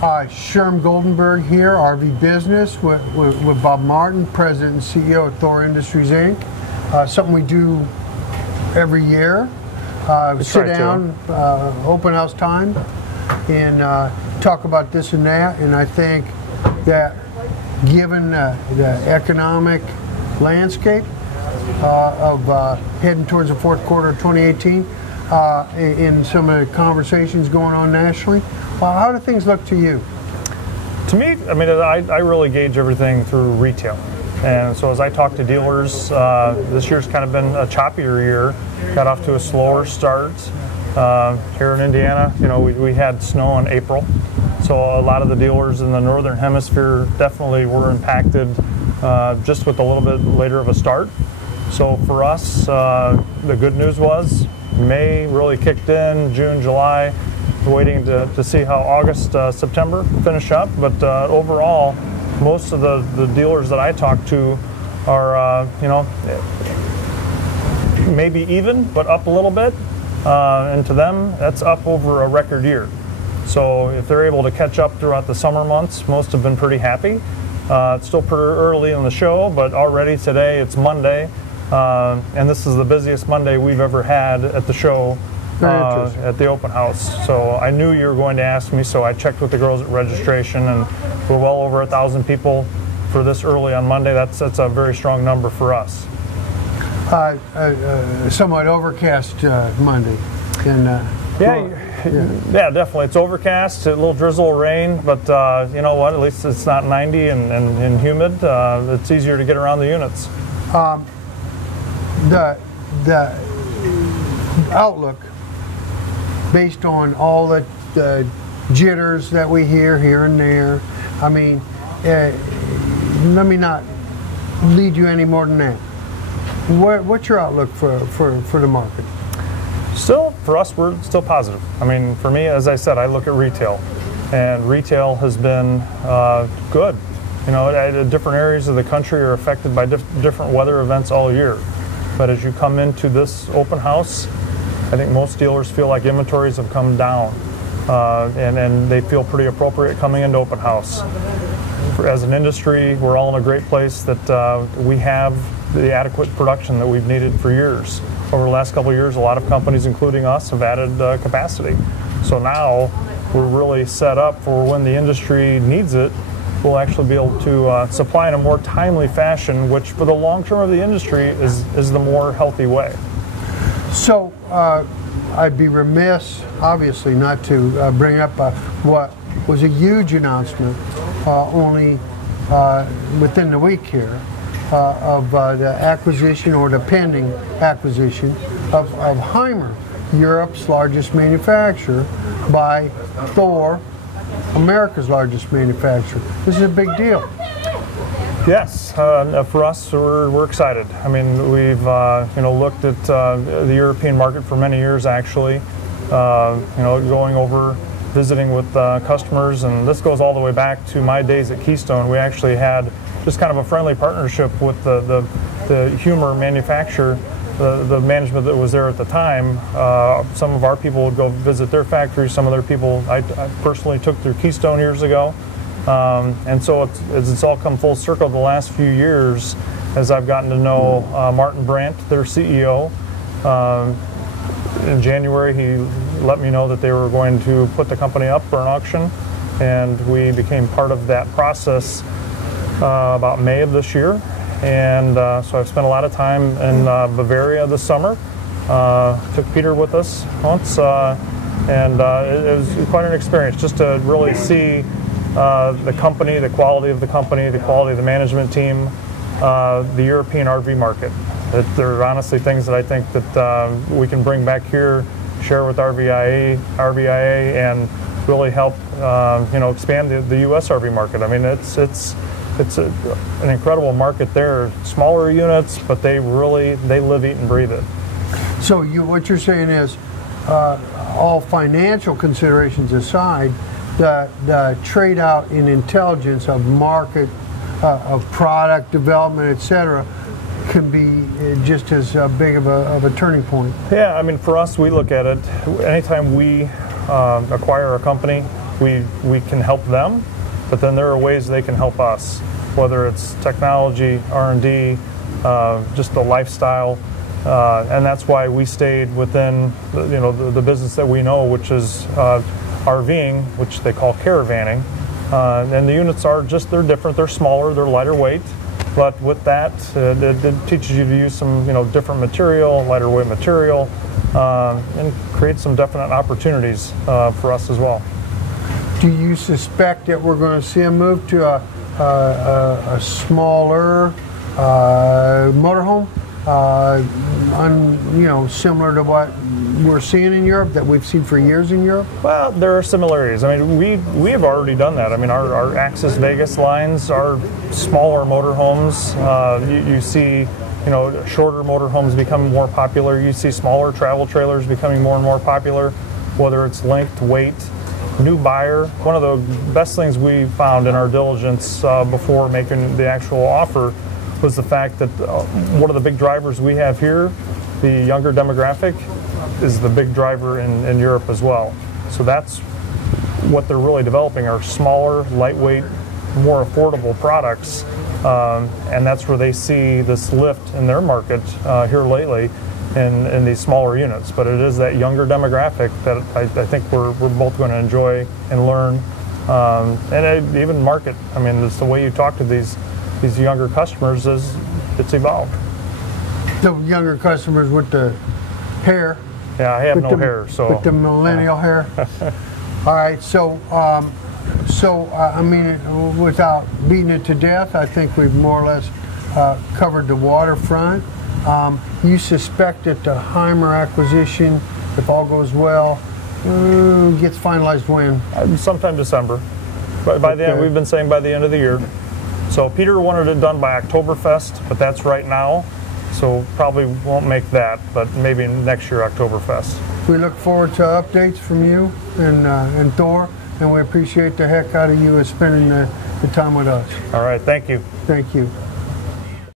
Sherm Goldenberg here, RV Business, with Bob Martin, President and CEO of Thor Industries, Inc. Something we do every year. Sit down, open house time, and talk about this and that. And I think that given the economic landscape of heading towards the fourth quarter of 2018, in some of the conversations going on nationally, how do things look to you? To me, I mean, I really gauge everything through retail. And so as I talk to dealers, this year's kind of been a choppier year. Got off to a slower start. Here in Indiana, you know, we had snow in April. So a lot of the dealers in the northern hemisphere definitely were impacted just with a little bit later of a start. So for us, the good news was May really kicked in, June, July. Waiting to see how August, September finish up. But overall, most of the dealers that I talk to are, you know, maybe even, but up a little bit. And to them, that's up over a record year. So if they're able to catch up throughout the summer months, most have been pretty happy. It's still pretty early in the show, but already today it's Monday. And this is the busiest Monday we've ever had at the show. At the open house. So I knew you were going to ask me, so I checked with the girls at registration, and we're well over 1,000 people for this early on Monday. That's a very strong number for us. Somewhat overcast Monday. And, yeah, definitely. It's overcast, a little drizzle, rain, but you know what? At least it's not 90 and humid. It's easier to get around the units. The outlook, based on all the jitters that we hear here and there. I mean, let me not lead you any more than that. What's your outlook for the market? Still, for us, we're still positive. I mean, for me, as I said, I look at retail, and retail has been good. You know, different areas of the country are affected by different weather events all year. But as you come into this open house, I think most dealers feel like inventories have come down, and they feel pretty appropriate coming into open house. As an industry, we're all in a great place that we have the adequate production that we've needed for years. Over the last couple of years, a lot of companies, including us, have added capacity. So now we're really set up for when the industry needs it. We'll actually be able to supply in a more timely fashion, which for the long term of the industry is the more healthy way. So I'd be remiss, obviously, not to bring up what was a huge announcement only within the week here of the acquisition or the pending acquisition of Hymer, Europe's largest manufacturer, by Thor, America's largest manufacturer. This is a big deal. Yes, for us, we're excited. I mean, we've you know, looked at the European market for many years, actually. You know, going over, visiting with customers, and this goes all the way back to my days at Keystone. We actually had just kind of a friendly partnership with the Hymer manufacturer, the management that was there at the time. Some of our people would go visit their factory. Some of their people I personally took through Keystone years ago. And so it's all come full circle the last few years as I've gotten to know Martin Brandt, their CEO. In January, he let me know that they were going to put the company up for an auction, and we became part of that process about May of this year. And so I've spent a lot of time in Bavaria this summer. Took Peter with us once, and it was quite an experience just to really see the company, the quality of the company, the quality of the management team, the European RV market. There are honestly things that I think that we can bring back here, share with RVIA, and really help you know, expand the U.S. RV market. I mean, it's an incredible market there. Smaller units, but they live, eat, and breathe it. So what you're saying is, all financial considerations aside, the trade out in intelligence of market, of product development, etc., can be just as big of a turning point. Yeah, I mean, for us, we look at it, anytime we acquire a company, we can help them, but then there are ways they can help us, whether it's technology, R&D, just the lifestyle, and that's why we stayed within the business that we know, which is RVing, which they call caravanning. And the units they're different, they're smaller, they're lighter weight, but with that, it teaches you to use some different material, lighter weight material, and create some definite opportunities for us as well. Do you suspect that we're going to see a move to a smaller motorhome, similar to what we're seeing in Europe, that we've seen for years in Europe? Well, there are similarities. I mean, we have already done that. I mean, our Axis Vegas lines are smaller motorhomes. You see, shorter motorhomes becoming more popular. You see smaller travel trailers becoming more and more popular, whether it's length, weight. New buyer. One of the best things we found in our diligence before making the actual offer was the fact that one of the big drivers we have here, the younger demographic, is the big driver in Europe as well. So that's what they're really developing, are smaller, lightweight, more affordable products, and that's where they see this lift in their market here lately in these smaller units. But it is that younger demographic that I think we're both going to enjoy and learn, and even market. I mean, it's the way you talk to these younger customers is it's evolved. The younger customers with the hair. Yeah, I have no hair, so. With the millennial hair. All right, so I mean, without beating it to death, I think we've more or less covered the waterfront. You suspect that the Hymer acquisition, if all goes well, gets finalized when? Sometime December. By the end, we've been saying by the end of the year. So Peter wanted it done by Oktoberfest, but that's right now. So probably won't make that, but maybe next year, Oktoberfest. We look forward to updates from you and Thor, and we appreciate the heck out of you spending the time with us. All right, thank you. Thank you.